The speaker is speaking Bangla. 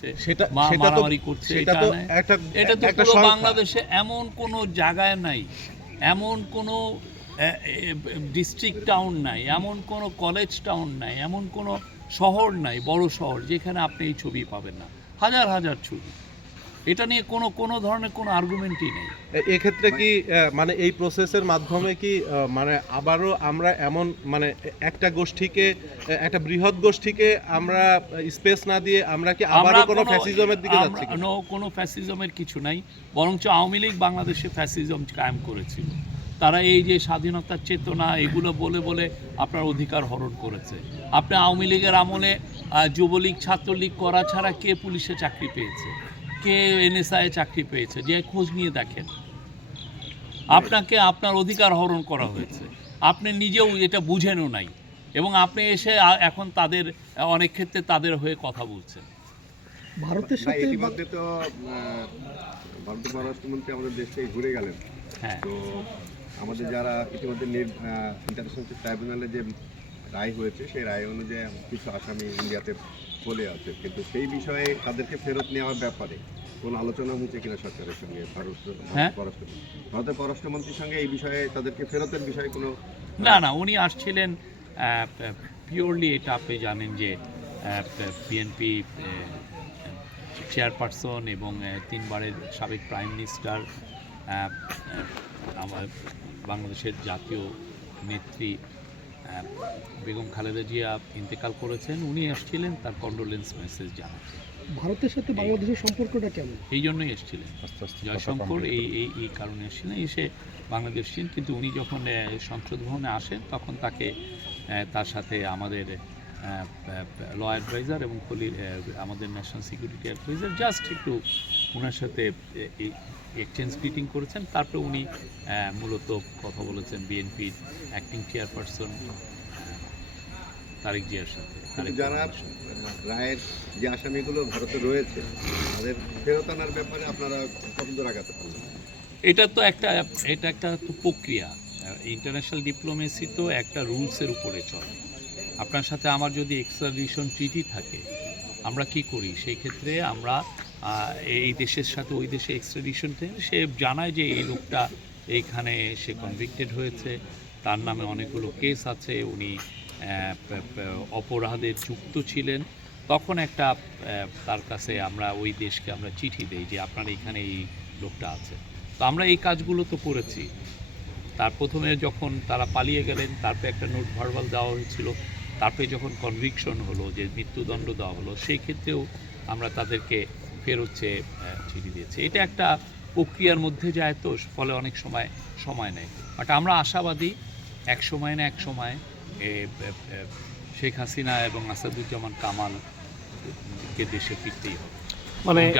করছে, মারামারি করছে, এটা তো পুরো বাংলাদেশে এমন কোনো জায়গায় নাই, এমন কোনো ডিস্ট্রিক্ট টাউন নাই, এমন কোনো কলেজ টাউন নাই, এমন কোনো শহর নাই, বড় শহর যেখানে আপনি এই ছবি পাবেন না। হাজার হাজার ছবি, এটা নিয়ে কোনো ধরনের কোনো আর্গুমেন্টই নেই। এক্ষেত্রে কি মানে এই প্রসেসের মাধ্যমে কি মানে আবারও আমরা এমন মানে একটা গোষ্ঠীকে, একটা বৃহৎ গোষ্ঠীকে আমরা স্পেস না দিয়ে আমরা কি আবারও কোনো ফ্যাসিজমের দিকে যাচ্ছি? কোনো ফ্যাসিজমের কিছু নাই, বরঞ্চ আওয়ামী লীগ বাংলাদেশে ফ্যাসিজম কায়েম করেছিল। তারা এই যে স্বাধীনতার চেতনা এগুলো বলে বলে আপনার অধিকার হরণ করেছে। আপনি আওয়ামী লীগের আমলে যুবলীগ ছাত্রলীগ করা ছাড়া কে পুলিশে চাকরি পেয়েছে, কে এনএসআই চাকরি পেয়েছে, যে খোঁজ নিয়ে দেখেন। আপনাকে আপনার অধিকার হরণ করা হয়েছে, আপনি নিজেও এটা বুঝেনও নাই, এবং আপনি এসে এখন তাদের অনেক ক্ষেত্রে তাদের হয়ে কথা বলছেন। ভারতের সাথে ইতিমধ্যে তো ভারতের পররাষ্ট্রমন্ত্রী আমাদের দেশ থেকে ঘুরে গেলেন। হ্যাঁ, তো আমাদের যারা ইতিমধ্যে ইন্টারন্যাশনাল ট্রাইব্যুনালে যে রায় হয়েছে সেই রায় অনুযায়ী কিছু আসামি ইন্ডিয়াতে চলে আছে, কিন্তু সেই তাদেরকে ফেরত নেওয়ার ব্যাপারে কোনো আলোচনা হয়েছে কিনা সরকারের সঙ্গে, ভারতের পররাষ্ট্রমন্ত্রীর সঙ্গে এই বিষয়ে তাদেরকে ফেরতের বিষয়ে কোনো? না, উনি আসছিলেন পিওরলি, এটা আপনি জানেন যে বিএনপি চেয়ারপারসন এবং 3 বারের সাবেক প্রাইম মিনিস্টার, আমার বাংলাদেশের জাতীয় নেত্রী বেগম খালেদা জিয়া ইন্তেকাল করেছেন। উনি আসছিলেন তার কন্ডোলেন্স মেসেজ জানাতে। ভারতের সাথে বাংলাদেশের সম্পর্কটা কেমন? এই জন্যই এসেছিলেন জয়শঙ্কর, এই কারণে এসেছিলেন, এসে বাংলাদেশ ছিলেন। কিন্তু উনি যখন সংসদ ভবনে আসেন তখন তার সাথে আমাদের ল অ্যাডভাইজার এবং আমাদের ন্যাশনাল সিকিউরিটি অ্যাডভাইজার জাস্ট একটু ওনার সাথে এক্সচেঞ্জ মিটিং করেছেন। তারপরে উনি মূলত কথা বলেছেন বিএনপির অ্যাক্টিং চেয়ারপারসন তারেক জিয়ার সাথে। যারা রায়ের যে আসামিগুলো ভারতে রয়েছে তাদের ফেরত আনার ব্যাপারে আপনারা কতদূর আগাতে পারবেন? এটা একটা প্রক্রিয়া। ইন্টারন্যাশনাল ডিপ্লোমেসি তো একটা রুলসের উপরে চলে। আপনার সাথে আমার যদি এক্সট্রাডিশন ট্রিটি থাকে, আমরা কি করি সেই ক্ষেত্রে? আমরা এই দেশের সাথে ওই দেশে এক্সট্রাডিশন থেকে সে জানায় যে এই লোকটা এইখানে সে কনভিক্টেড হয়েছে, তার নামে অনেকগুলো কেস আছে, উনি অপরাধের যুক্ত ছিলেন। তখন তার কাছে আমরা ওই দেশকে আমরা চিঠি দেই যে আপনার এখানে এই লোকটা আছে। তো আমরা এই কাজগুলো তো করেছি। তার প্রথমে যখন তারা পালিয়ে গেলেন, তারপরে একটা নোট ভার্বাল দেওয়া হয়েছিল, তারপরে যখন কনভিকশন হলো যে মৃত্যুদণ্ড দেওয়া হলো, সেই ক্ষেত্রেও আমরা তাদেরকে ফেরত চিঠি দিয়েছি। এটা একটা প্রক্রিয়ার মধ্যে যায়, তো ফলে অনেক সময় নেয়। বাট আমরা আশাবাদী এক সময় না এক সময় শেখ হাসিনা এবং আসাদুজ্জামান কামালকে দেশে ফিরতেই হবে।